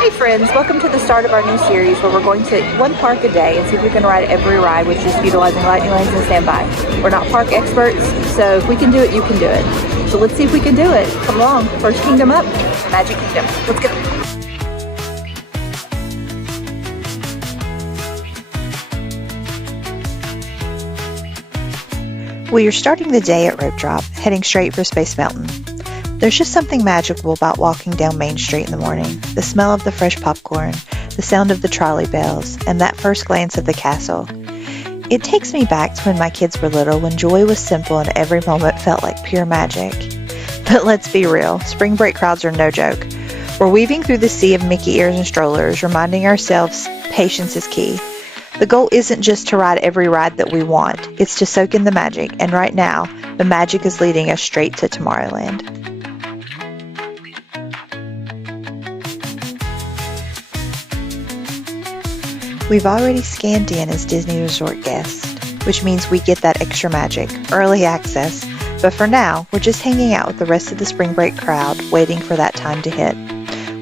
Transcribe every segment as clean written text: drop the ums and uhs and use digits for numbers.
Hey friends, welcome to the start of our new series where we're going to one park a day and see if we can ride every ride, which is utilizing lightning lanes and standby. We're not park experts, so if we can do it, you can do it. So let's see if we can do it. Come along. First kingdom up, Magic Kingdom. Let's go. Well, you're starting the day at Rope Drop, heading straight for Space Mountain. There's just something magical about walking down Main Street in the morning. The smell of the fresh popcorn, the sound of the trolley bells, and that first glance of the castle. It takes me back to when my kids were little, when joy was simple and every moment felt like pure magic. But let's be real, spring break crowds are no joke. We're weaving through the sea of Mickey ears and strollers, reminding ourselves patience is key. The goal isn't just to ride every ride that we want, it's to soak in the magic, and right now, the magic is leading us straight to Tomorrowland. We've already scanned in as Disney Resort guests, which means we get that extra magic, early access, but for now, we're just hanging out with the rest of the spring break crowd, waiting for that time to hit.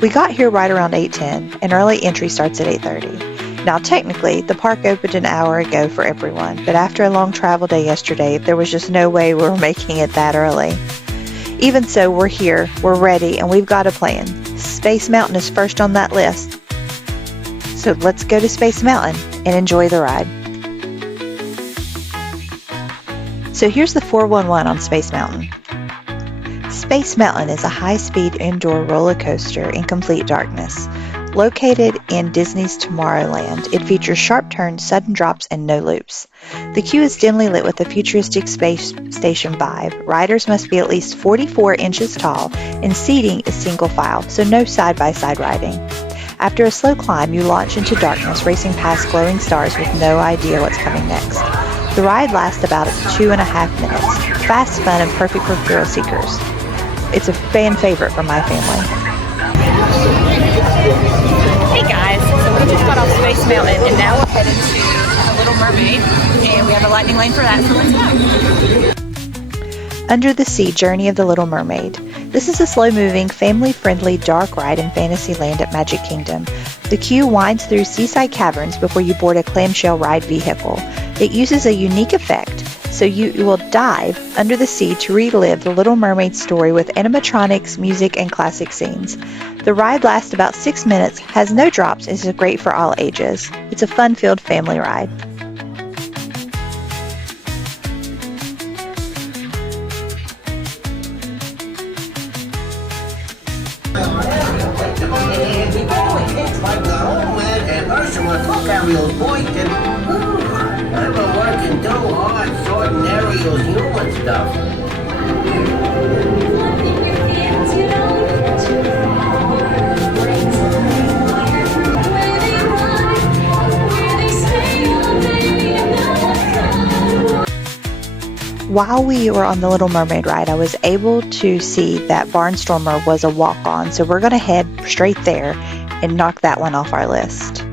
We got here right around 8:10, and early entry starts at 8:30. Now technically, the park opened an hour ago for everyone, but after a long travel day yesterday, there was just no way we were making it that early. Even so, we're here, we're ready, and we've got a plan. Space Mountain is first on that list. So let's go to Space Mountain and enjoy the ride. So here's the 411 on Space Mountain. Space Mountain is a high-speed indoor roller coaster in complete darkness. Located in Disney's Tomorrowland, it features sharp turns, sudden drops, and no loops. The queue is dimly lit with a futuristic space station vibe. Riders must be at least 44 inches tall, and seating is single file, so no side-by-side riding. After a slow climb, you launch into darkness, racing past glowing stars with no idea what's coming next. The ride lasts about 2.5 minutes. Fast, fun, and perfect for thrill seekers. It's a fan favorite for my family. Hey guys, so we just got off Space Mountain and now we're headed to the Little Mermaid and we have a lightning lane for that, so let's go. Under the Sea Journey of the Little Mermaid. This is a slow-moving, family-friendly dark ride in Fantasyland at Magic Kingdom. The queue winds through seaside caverns before you board a clamshell ride vehicle. It uses a unique effect, so you will dive under the sea to relive the Little Mermaid story with animatronics, music, and classic scenes. The ride lasts about 6 minutes, has no drops, and is great for all ages. It's a fun-filled family ride. I've been working too hard sorting Ariel's human stuff. While we were on the Little Mermaid ride, I was able to see that Barnstormer was a walk-on, so we're going to head straight there and knock that one off our list.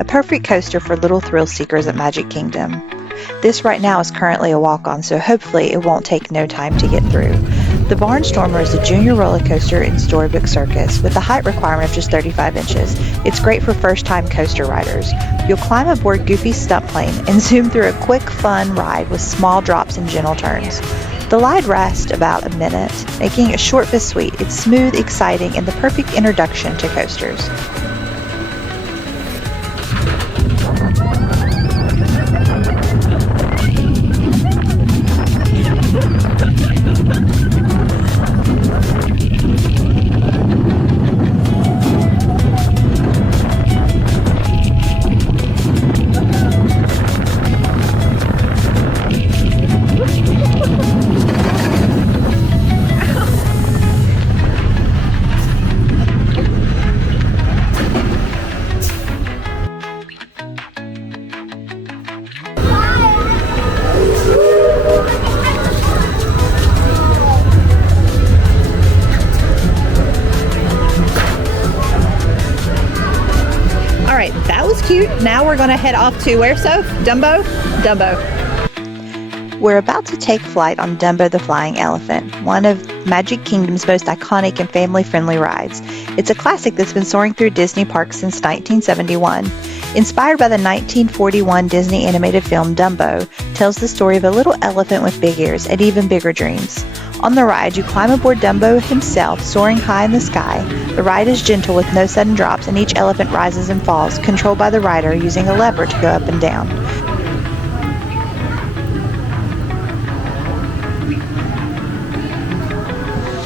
A perfect coaster for little thrill seekers at Magic Kingdom. This right now is currently a walk-on, so hopefully it won't take no time to get through. The Barnstormer is a junior roller coaster in Storybook Circus with a height requirement of just 35 inches. It's great for first-time coaster riders. You'll climb aboard Goofy's stunt plane and zoom through a quick, fun ride with small drops and gentle turns. The ride lasts about a minute, making it short but sweet. It's smooth, exciting, and the perfect introduction to coasters. Now we're gonna head off to where, Soph? Dumbo? Dumbo. We're about to take flight on Dumbo the Flying Elephant, one of Magic Kingdom's most iconic and family-friendly rides. It's a classic that's been soaring through Disney parks since 1971. Inspired by the 1941 Disney animated film Dumbo, tells the story of a little elephant with big ears and even bigger dreams. On the ride, you climb aboard Dumbo himself, soaring high in the sky. The ride is gentle with no sudden drops, and each elephant rises and falls, controlled by the rider using a lever to go up and down.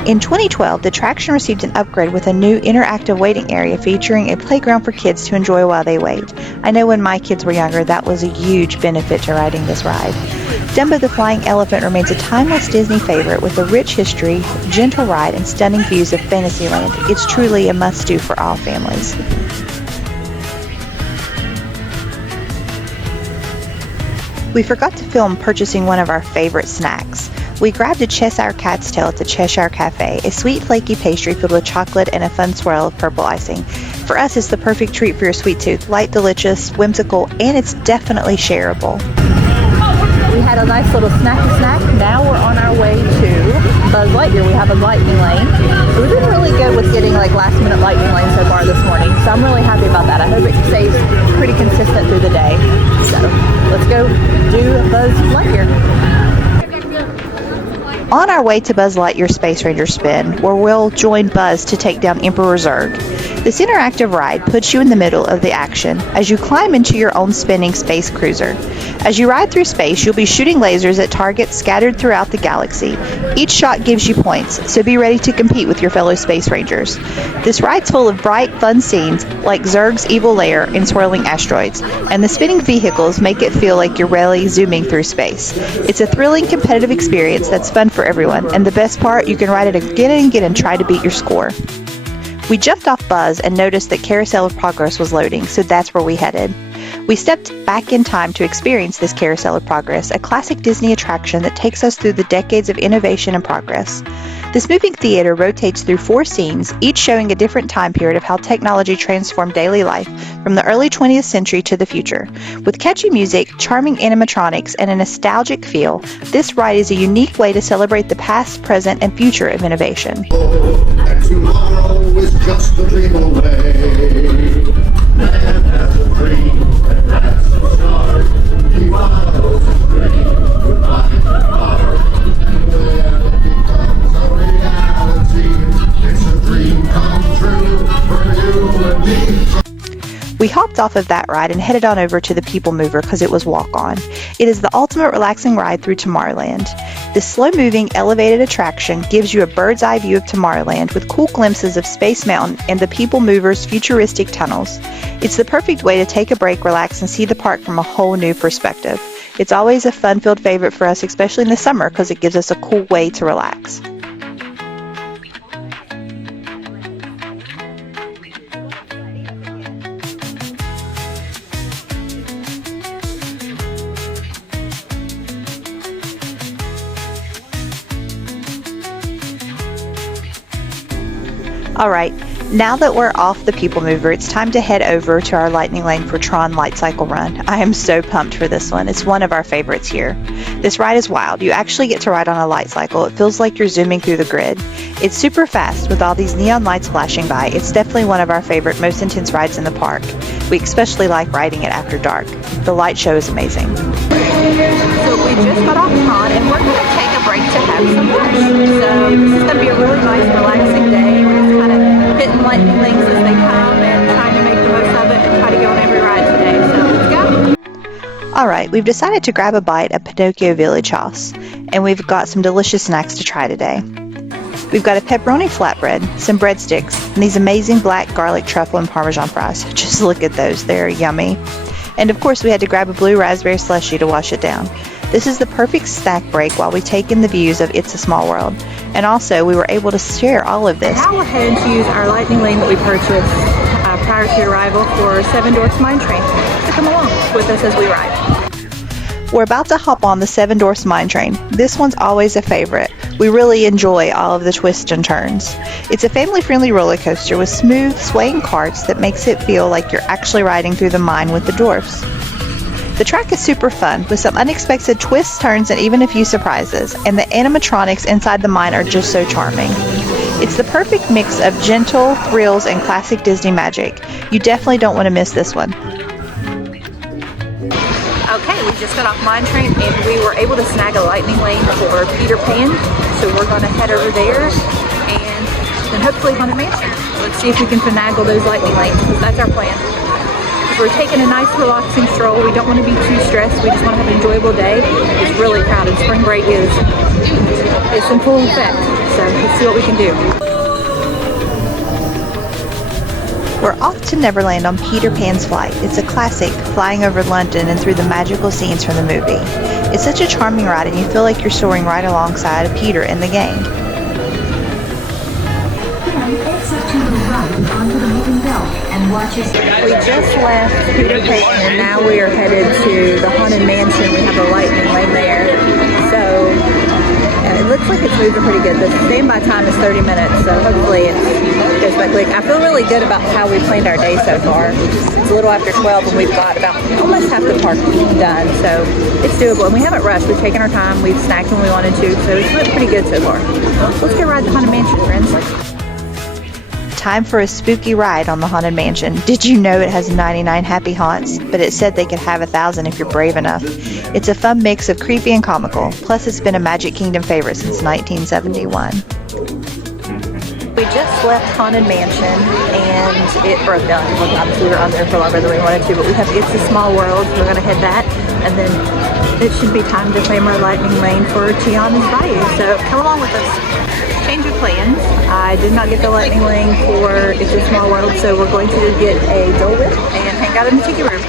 In 2012, the attraction received an upgrade with a new interactive waiting area featuring a playground for kids to enjoy while they wait. I know when my kids were younger, that was a huge benefit to riding this ride. Dumbo the Flying Elephant remains a timeless Disney favorite with a rich history, gentle ride, and stunning views of Fantasyland. It's truly a must-do for all families. We forgot to film purchasing one of our favorite snacks. We grabbed a Cheshire Cat's Tail at the Cheshire Cafe, a sweet flaky pastry filled with chocolate and a fun swirl of purple icing. For us, it's the perfect treat for your sweet tooth, light, delicious, whimsical, and it's definitely shareable. We had a nice little snacky snack. Now we're on our way to Buzz Lightyear. We have a lightning lane. We've been really good with getting like last minute lightning lanes so far this morning, so I'm really happy about that. I hope it stays pretty consistent through the day. So let's go do Buzz Lightyear. On our way to Buzz Lightyear Space Ranger Spin, where we'll join Buzz to take down Emperor Zurg. This interactive ride puts you in the middle of the action as you climb into your own spinning space cruiser. As you ride through space, you'll be shooting lasers at targets scattered throughout the galaxy. Each shot gives you points, so be ready to compete with your fellow Space Rangers. This ride's full of bright, fun scenes like Zurg's evil lair and swirling asteroids, and the spinning vehicles make it feel like you're really zooming through space. It's a thrilling, competitive experience that's fun for everyone, and the best part, you can ride it again and again and try to beat your score. We jumped off Buzz and noticed that Carousel of Progress was loading, so that's where we headed. We stepped back in time to experience this Carousel of Progress, a classic Disney attraction that takes us through the decades of innovation and progress. This moving theater rotates through 4 scenes, each showing a different time period of how technology transformed daily life from the early 20th century to the future. With catchy music, charming animatronics, and a nostalgic feel, this ride is a unique way to celebrate the past, present, and future of innovation. And tomorrow is just a dream away. Man has a dream, and that's the start. He follows his dream, goodbye tomorrow. And when it becomes a reality, it's a dream come true for you and me. We hopped off of that ride and headed on over to the People Mover because it was walk-on. It is the ultimate relaxing ride through Tomorrowland. This slow-moving, elevated attraction gives you a bird's-eye view of Tomorrowland with cool glimpses of Space Mountain and the People Mover's futuristic tunnels. It's the perfect way to take a break, relax, and see the park from a whole new perspective. It's always a fun-filled favorite for us, especially in the summer, because it gives us a cool way to relax. Alright, now that we're off the People Mover, it's time to head over to our lightning lane for Tron Lightcycle Run. I am so pumped for this one. It's one of our favorites here. This ride is wild. You actually get to ride on a light cycle. It feels like you're zooming through the grid. It's super fast with all these neon lights flashing by. It's definitely one of our favorite, most intense rides in the park. We especially like riding it after dark. The light show is amazing. So we just got off Tron and we're going to take a break to have some lunch. So this is going to be a really nice, relaxing day. We're just kind of hitting lightning lanes as they come and trying to make the most of it and try to go on every ride today. So let's go. Alright, we've decided to grab a bite at Pinocchio Village House, and we've got some delicious snacks to try today. We've got a pepperoni flatbread, some breadsticks, and these amazing black garlic truffle and parmesan fries. Just look at those, they're yummy. And of course we had to grab a blue raspberry slushie to wash it down. This is the perfect snack break while we take in the views of It's a Small World. And also we were able to share all of this. Now we're heading to use our lightning lane that we purchased prior to arrival for Seven Dwarfs Mine Train. So come along with us as we ride. We're about to hop on the Seven Dwarfs Mine Train. This one's always a favorite. We really enjoy all of the twists and turns. It's a family-friendly roller coaster with smooth, swaying carts that makes it feel like you're actually riding through the mine with the dwarfs. The track is super fun, with some unexpected twists, turns, and even a few surprises, and the animatronics inside the mine are just so charming. It's the perfect mix of gentle thrills and classic Disney magic. You definitely don't want to miss this one. Okay, we just got off Mine Train and we were able to snag a lightning lane for Peter Pan. So we're going to head over there and then hopefully Haunted Mansion. Let's see if we can finagle those lightning lanes, because that's our plan. We're taking a nice relaxing stroll. We don't want to be too stressed. We just want to have an enjoyable day. It's really crowded. Spring break is in full effect. So let's see what we can do. We're off to Neverland on Peter Pan's Flight. It's a classic, flying over London and through the magical scenes from the movie. It's such a charming ride, and you feel like you're soaring right alongside of Peter and the gang. We just left Peter Pan and now we are headed to the Haunted Mansion. We have a lightning lane there. So it looks like it's moving pretty good. The standby time is 30 minutes, so hopefully it goes by quick. I feel really good about how we planned our day so far. It's a little after 12 and we've got about almost half the park done, so it's doable. And we haven't rushed. We've taken our time. We've snacked when we wanted to, so it's went pretty good so far. Let's go ride the Haunted Mansion, friends. Time for a spooky ride on the Haunted Mansion. Did you know it has 99 happy haunts? But it said they could have 1,000 if you're brave enough. It's a fun mix of creepy and comical. Plus, it's been a Magic Kingdom favorite since 1971. We just left Haunted Mansion and it broke down. Obviously we were on there for longer than we wanted to, but we have It's a Small World. We're going to hit that, and then it should be time to claim our lightning lane for Tiana's Bayou. So come along with us. Change of plans. I did not get the lightning lane for It's a Small World, so we're going to get a Dole Whip and hang out in the tiki room.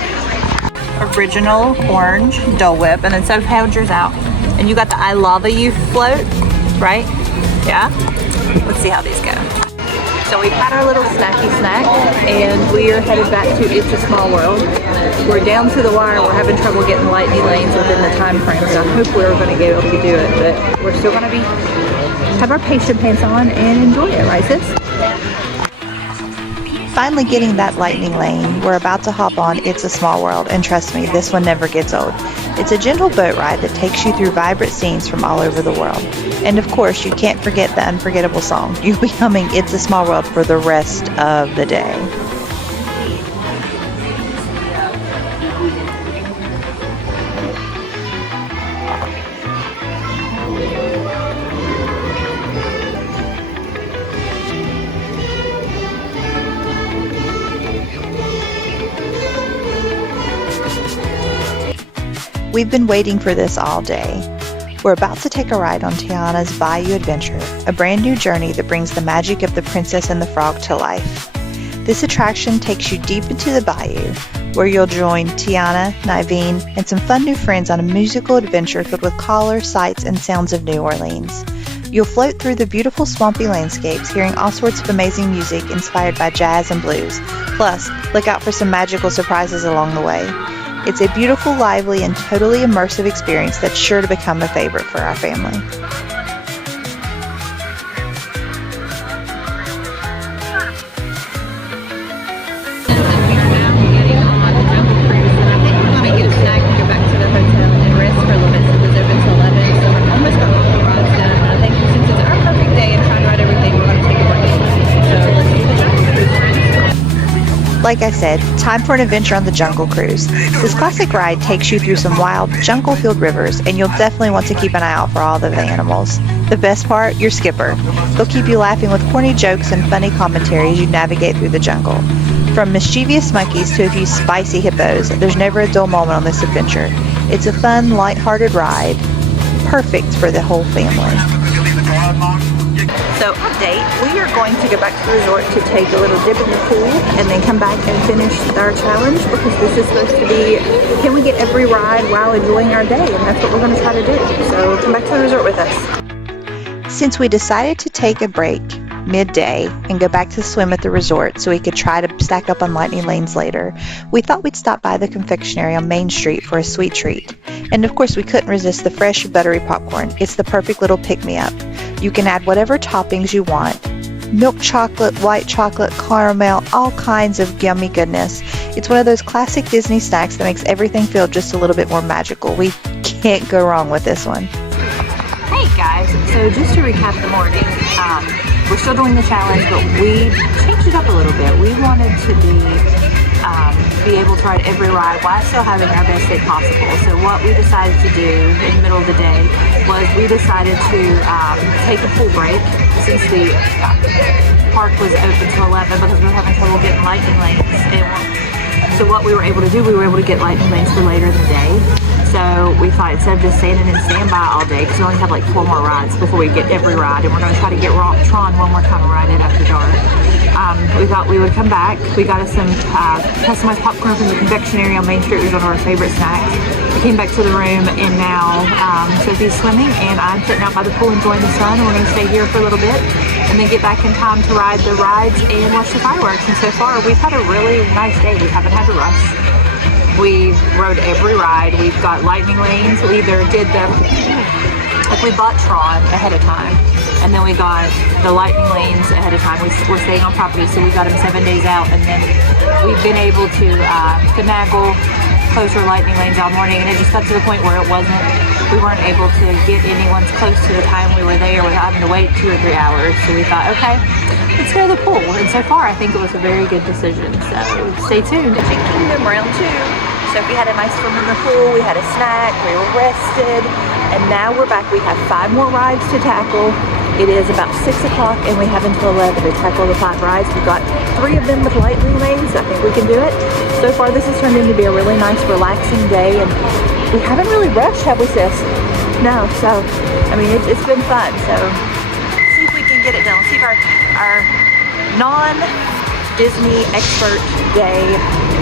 Original orange Dole Whip, and then so how'd yours out? And you got the I Lava You float, right? Yeah? Let's see how these go. So we've had our little snacky snack and we are headed back to It's a Small World. We're down to the wire. We're having trouble getting lightning lanes within the time frame, so I hope we're going to be able to do it, but we're still going to have our patient pants on and enjoy it, right sis? Finally getting that lightning lane, we're about to hop on It's a Small World, and trust me, this one never gets old. It's a gentle boat ride that takes you through vibrant scenes from all over the world. And of course, you can't forget the unforgettable song. You'll be humming It's a Small World for the rest of the day. We've been waiting for this all day. We're about to take a ride on Tiana's Bayou Adventure, a brand new journey that brings the magic of the Princess and the Frog to life. This attraction takes you deep into the bayou, where you'll join Tiana, Niveen, and some fun new friends on a musical adventure filled with color, sights, and sounds of New Orleans. You'll float through the beautiful swampy landscapes, hearing all sorts of amazing music inspired by jazz and blues. Plus, look out for some magical surprises along the way. It's a beautiful, lively, and totally immersive experience that's sure to become a favorite for our family. Like I said, time for an adventure on the Jungle Cruise. This classic ride takes you through some wild, jungle-filled rivers, and you'll definitely want to keep an eye out for all of the animals. The best part? Your skipper. He'll keep you laughing with corny jokes and funny commentary as you navigate through the jungle. From mischievous monkeys to a few spicy hippos, there's never a dull moment on this adventure. It's a fun, light-hearted ride, perfect for the whole family. So update, we are going to go back to the resort to take a little dip in the pool and then come back and finish our challenge, because this is supposed to be, can we get every ride while enjoying our day? And that's what we're going to try to do. So come back to the resort with us. Since we decided to take a break midday and go back to swim at the resort so we could try to stack up on lightning lanes later, we thought we'd stop by the confectionery on Main Street for a sweet treat. And of course we couldn't resist the fresh buttery popcorn. It's the perfect little pick-me-up. You can add whatever toppings you want. Milk chocolate, white chocolate, caramel, all kinds of yummy goodness. It's one of those classic Disney snacks that makes everything feel just a little bit more magical. We can't go wrong with this one. Hey guys, so just to recap the morning, we're still doing the challenge, but we changed it up a little bit. We wanted to be able to ride every ride while still having our best day possible. So what we decided to do in the middle of the day was we decided to take a pool break since the park was open till 11 because we were having trouble getting lightning lanes. So what we were able to do, we were able to get lightning lanes for later in the day. So we thought instead of just standing in standby all day, because we only have like 4 more rides before we get every ride, and we're going to try to get Tron one more time and ride it after dark. We thought we would come back. We got us some customized popcorn from the convection area on Main Street. It was one of our favorite snacks. We came back to the room, and now Sophie's swimming, and I'm sitting out by the pool enjoying the sun, and we're going to stay here for a little bit and then get back in time to ride the rides and watch the fireworks. And so far, we've had a really nice day. We haven't had to rush. We rode every ride. We've got lightning lanes. We either did them, like we bought Tron ahead of time, and then we got the lightning lanes ahead of time. We're staying on property, so we got them 7 days out, and then we've been able to finagle closer lightning lanes all morning, and it just got to the point where we weren't able to get anyone's close to the time we were there without having to wait 2 or 3 hours. So we thought, okay, let's go to the pool. And so far, I think it was a very good decision. So stay tuned. Magic Kingdom round 2. Sophie had a nice swim in the pool. We had a snack. We were rested. And now we're back. We have 5 more rides to tackle. It is about 6 o'clock, and we have until 11 to tackle the 5 rides. We've got 3 of them with lightning lanes. I think we can do it. So far, this has turned into be a really nice, relaxing day, and we haven't really rushed, have we, sis? No. So, I mean, it's been fun. So, see if we can get it done. Let's see if our non-Disney expert day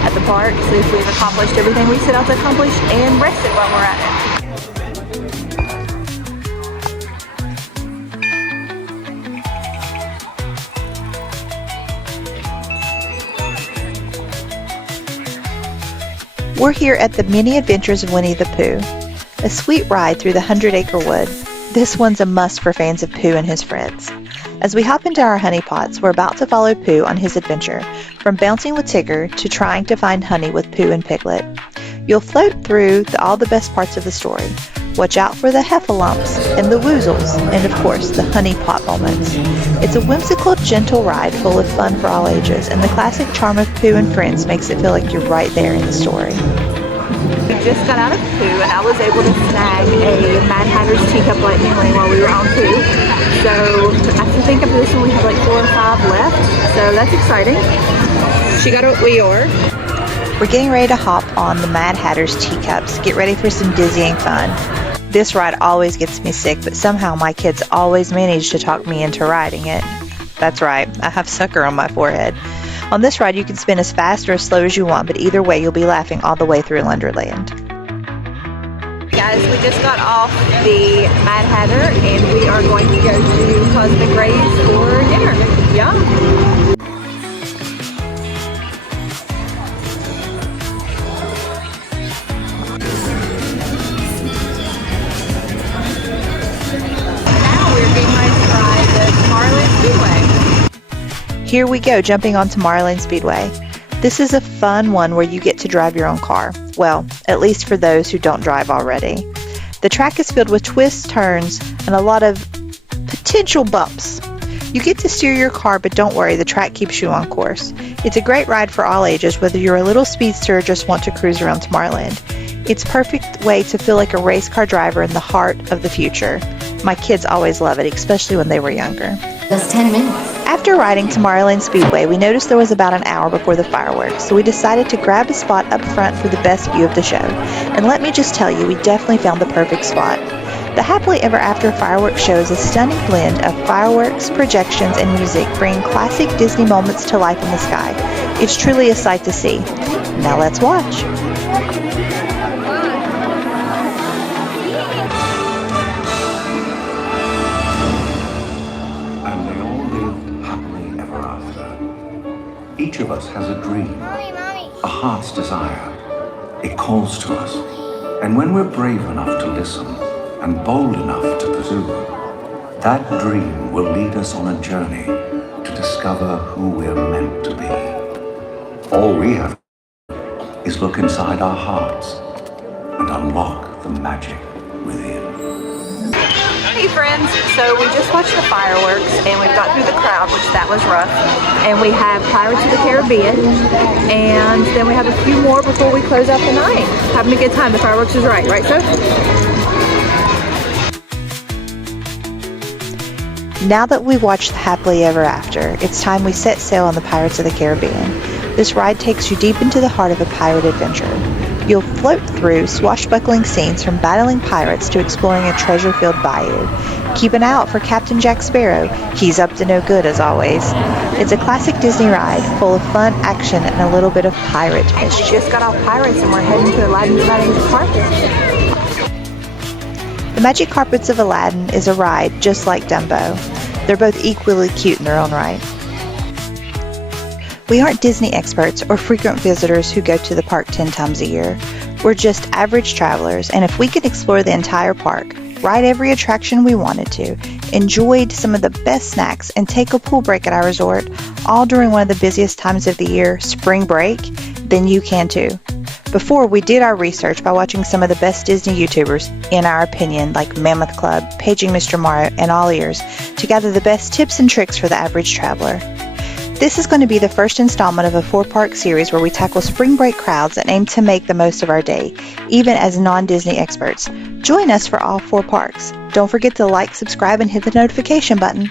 at the park. See if we've accomplished everything we set out to accomplish and rested while we're at it. We're here at the Many Adventures of Winnie the Pooh, a sweet ride through the 100-acre wood. This one's a must for fans of Pooh and his friends. As we hop into our honey pots, we're about to follow Pooh on his adventure, from bouncing with Tigger to trying to find honey with Pooh and Piglet. You'll float through all the best parts of the story. Watch out for the heffalumps and the woozles, and of course, the honey pot moments. It's a whimsical, gentle ride full of fun for all ages, and the classic charm of Pooh and friends makes it feel like you're right there in the story. We just got out of Pooh, and I was able to snag a Mad Hatter's Teacup Lightning Lane while we were on Pooh. So after think of this one, we have like 4 or 5 left, so that's exciting. She got what we are. We're getting ready to hop on the Mad Hatter's Teacups. Get ready for some dizzying fun. This ride always gets me sick, but somehow my kids always manage to talk me into riding it. That's right, I have sucker on my forehead. On this ride, you can spin as fast or as slow as you want, but either way, you'll be laughing all the way through Wonderland. Guys, we just got off the Mad Hatter, and we are going to go to Cosmic Rays for dinner. Yum! Tomorrowland Speedway. Here we go, jumping on Tomorrowland Speedway. This is a fun one where you get to drive your own car. Well, at least for those who don't drive already. The track is filled with twists, turns, and a lot of potential bumps. You get to steer your car, but don't worry, the track keeps you on course. It's a great ride for all ages, whether you're a little speedster or just want to cruise around Tomorrowland. It's a perfect way to feel like a race car driver in the heart of the future. My kids always love it, especially when they were younger. That's 10 minutes. After riding Tomorrowland Speedway, we noticed there was about an hour before the fireworks, so we decided to grab a spot up front for the best view of the show. And let me just tell you, we definitely found the perfect spot. The Happily Ever After fireworks show is a stunning blend of fireworks, projections, and music, bringing classic Disney moments to life in the sky. It's truly a sight to see. Now let's watch. Each of us has a dream, a heart's desire. It calls to us. And when we're brave enough to listen and bold enough to pursue, that dream will lead us on a journey to discover who we're meant to be. All we have is look inside our hearts and unlock the magic within. Hey friends, so we just watched the fireworks and we've got through the crowd, which that was rough. And we have Pirates of the Caribbean, and then we have a few more before we close out the night. Having a good time. The fireworks is right, Soph? Now that we've watched the Happily Ever After, it's time we set sail on the Pirates of the Caribbean. This ride takes you deep into the heart of a pirate adventure. You'll float through swashbuckling scenes from battling pirates to exploring a treasure-filled bayou. Keep an eye out for Captain Jack Sparrow. He's up to no good as always. It's a classic Disney ride full of fun, action, and a little bit of pirate mischief. We just got off Pirates and we're heading to Aladdin's Magic Carpet. The Magic Carpets of Aladdin is a ride just like Dumbo. They're both equally cute in their own right. We aren't Disney experts or frequent visitors who go to the park 10 times a year. We're just average travelers, and if we could explore the entire park, ride every attraction we wanted to, enjoyed some of the best snacks, and take a pool break at our resort, all during one of the busiest times of the year, spring break, then you can too. Before, we did our research by watching some of the best Disney YouTubers, in our opinion, like Mammoth Club, Paging Mr. Morrow, and AllEars, to gather the best tips and tricks for the average traveler. This is going to be the first installment of a 4-part series where we tackle spring break crowds and aim to make the most of our day, even as non-Disney experts. Join us for all 4 parks. Don't forget to like, subscribe, and hit the notification button.